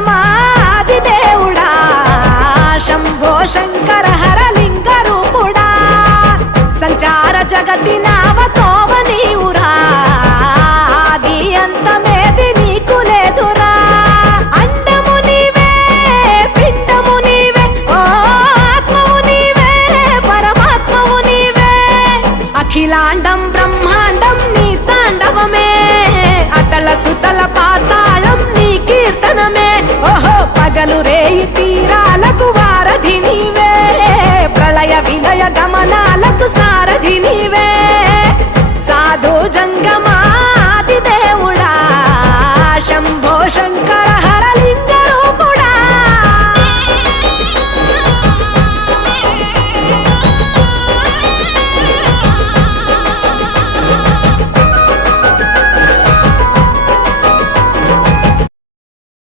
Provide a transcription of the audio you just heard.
జంగమాది దేవుడా శంభో శంకర హరలింగ రూపుడా సంచార జగతి నావతోవ నీవురా ఆది అంతమేది నీకు లేదురా అండము నీవే పిండము నీవే ఓ ఆత్మవు నీవే పరమాత్మవు నీవే అఖిలాండం బ్రహ్మాండం నీ తాండవమే అతల సుతల పాతాళం నీ కీర్తనమే ఓహో పగలు రేయి తీరాలకు వారధి నీవే ప్రళయ విలయ గమనాలకు సారథి నీవే సాధు జంగమా